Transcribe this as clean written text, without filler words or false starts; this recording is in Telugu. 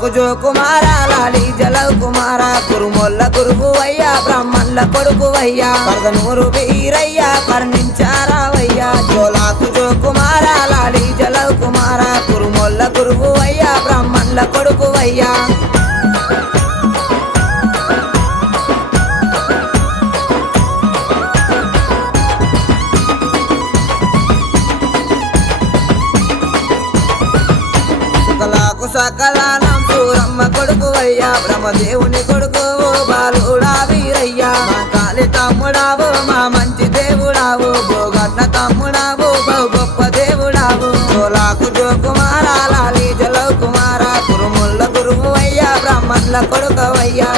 జోలాకు జో కుమార లాలి జలవ్ కుమార కురుమొల్ల గురువు అయ్యా బ్రాహ్మణుల కొడుకు అయ్యా పరదనూరు వీరయ్యా కర్ణించారావయ్యా జోలాకు జో కుమార లాలి జలవ్ కుమార కురుమొల్ల గురువు అయ్యా బ్రాహ్మణుల కొడుకు అయ్యా సకలానం సూరమ్మ కొడుకు అయ్యా బ్రహ్మదేవుని కొడుకు బాలుడా వీరయ్యా మా కాలి తమ్ముడావు మా మంచి దేవుడావు భోగన్న తమ్ముడావు బహు గొప్ప దేవుడావు జోలాకు జో కుమార లాలి జలవ్ కుమార కురుముల్ల గురువు అయ్యా బ్రాహ్మణుల కొడుకు అయ్యా